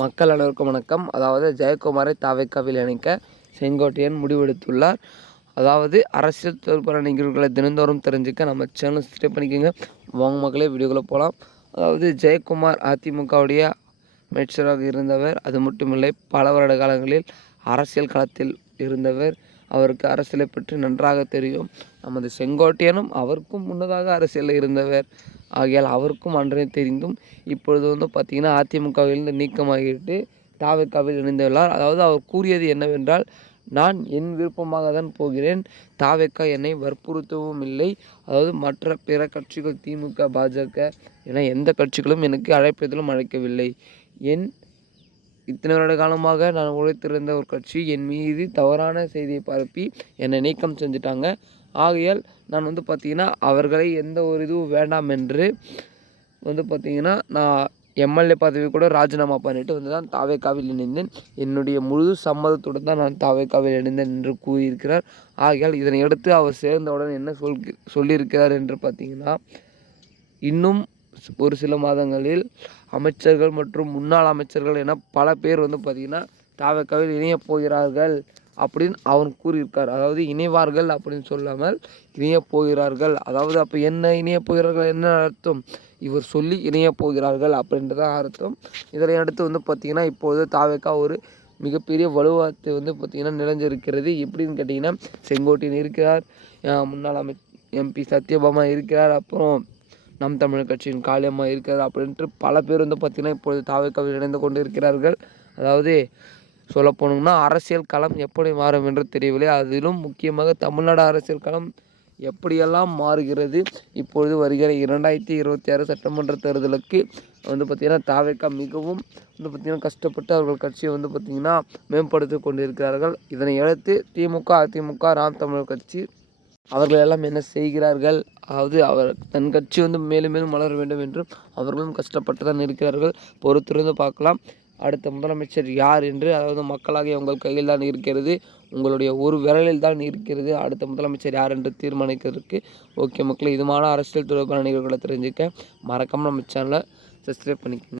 மக்கள் அனைவருக்கும் வணக்கம். அதாவது ஜெயக்குமாரை தாவைக்காவில் இணைக்க செங்கோட்டையன் முடிவெடுத்துள்ளார். அதாவது அரசியல் தொடர்பான நிகழ்வுகளை தினந்தோறும் தெரிஞ்சுக்க நம்ம சேனல் சப்ஸ்கிரைப் பண்ணிக்கோங்க. வாங்க மக்களே வீடியோக்குள்ளே போகலாம் அதாவது ஜெயக்குமார் அதிமுகவுடைய அமைச்சராக இருந்தவர் அது மட்டுமில்லை பல வருட காலங்களில் அரசியல் களத்தில் இருந்தவர். அவருக்கு அரசியலை பற்றி நன்றாக தெரியும். நமது செங்கோட்டையனும் அவருக்கும் முன்னதாக அரசியலில் இருந்தவர். ஆகையால் அவருக்கும் அன்றே தெரிந்தும் இப்பொழுது வந்து பார்த்திங்கன்னா அதிமுகவிலிருந்து நீக்கமாகிவிட்டு தாவேக்காவில் இணைந்துள்ளார் அதாவது அவர் கூறியது என்னவென்றால் நான் என் விருப்பமாக தான் போகிறேன். தாவேக்கா என்னை வற்புறுத்தவும் இல்லை. அதாவது மற்ற பிற கட்சிகள் திமுக பாஜக என எந்த கட்சிகளும் எனக்கு அழைப்பதிலும் அழைக்கவில்லை. என் இத்தனை வருட காலமாக நான் உழைத்திருந்த ஒரு கட்சி என் மீது தவறான செய்தியை பரப்பி என்னை நீக்கம் செஞ்சுட்டாங்க. ஆகையால் நான் வந்து பார்த்திங்கன்னா அவர்களை எந்த ஒரு இதுவும் வேண்டாம் என்று வந்து பார்த்திங்கன்னா நான் எம்எல்ஏ பதவி கூட ராஜினாமா பண்ணிட்டு வந்து தான் தாவேக்காவில் இணைந்தேன். என்னுடைய முழு சம்மதத்துடன் தான் நான் தாவேக்காவில் இணைந்தேன் என்று கூறியிருக்கிறார். ஆகையால் இதனை அடுத்து அவர் சேர்ந்தவுடன் என்ன சொல் சொல்லியிருக்கிறார் என்று பார்த்தீங்கன்னா இன்னும் ஒரு சில மாதங்களில் அமைச்சர்கள் மற்றும் முன்னாள் அமைச்சர்கள் என பல பேர் வந்து பார்த்திங்கன்னா தாவேக்காவில் இணையப் போகிறார்கள் அப்படின்னு அவன் கூறியிருக்கார். அதாவது இணைவார்கள் அப்படின்னு சொல்லாமல் இணையப் போகிறார்கள். அதாவது அப்போ என்ன இணையப் போகிறார்கள் என்ன அர்த்தம்? இவர் சொல்லி இணையப் போகிறார்கள் அப்படின்றதான் அர்த்தம். இதனை அடுத்து வந்து பார்த்திங்கன்னா இப்போது தாவேக்கா ஒரு மிகப்பெரிய வலுவாத்தை வந்து பார்த்திங்கன்னா நிலைஞ்சிருக்கிறது. எப்படின்னு கேட்டிங்கன்னா செங்கோட்டையன் இருக்கிறார் முன்னாள் அமை எம்பி சத்யபாமா இருக்கிறார். அப்புறம் நம் தமிழர் கட்சியின் காலியமாக இருக்கிறது அப்படின்ட்டு பல பேர் வந்து பார்த்திங்கன்னா இப்பொழுது தாவேக்காவில் இணைந்து கொண்டு இருக்கிறார்கள் அதாவது சொல்ல போனோம்னா அரசியல் களம் எப்படி மாறும் என்று தெரியவில்லை. அதிலும் முக்கியமாக தமிழ்நாடு அரசியல் களம் எப்படியெல்லாம் மாறுகிறது? இப்பொழுது வருகிற இரண்டாயிரத்தி இருபத்தி ஆறு சட்டமன்ற தேர்தலுக்கு வந்து பார்த்திங்கன்னா தாவேக்கா மிகவும் வந்து பார்த்திங்கன்னா கஷ்டப்பட்டு அவர்கள் கட்சியை வந்து பார்த்திங்கன்னா மேம்படுத்தி கொண்டிருக்கிறார்கள். இதனை அடுத்து திமுக அதிமுக ராம் தமிழர் கட்சி அவர்கள் எல்லாம் என்ன செய்கிறார்கள்? அதாவது அவர் தன் கட்சி வந்து மேலும் மேலும் வளர வேண்டும் என்றும் அவர்களும் கஷ்டப்பட்டு தான் இருக்கிறார்கள். பொறுத்திருந்து பார்க்கலாம். அடுத்த முதலமைச்சர் யார் என்று அதாவது மக்களாகிய உங்கள் கையில் தான் இருக்கிறது. உங்களுடைய ஒரு விரலில் தான் இருக்கிறது. அடுத்த முதலமைச்சர் யார் என்று தீர்மானிக்கிறதுக்கு ஓகே மக்கள் இதுமான அரசியல் தொடர்பான நிகழ்வுகளை தெரிஞ்சுக்க மறக்காமல் நம்ம சேனலை சப்ஸ்கிரைப் பண்ணிக்கோங்க.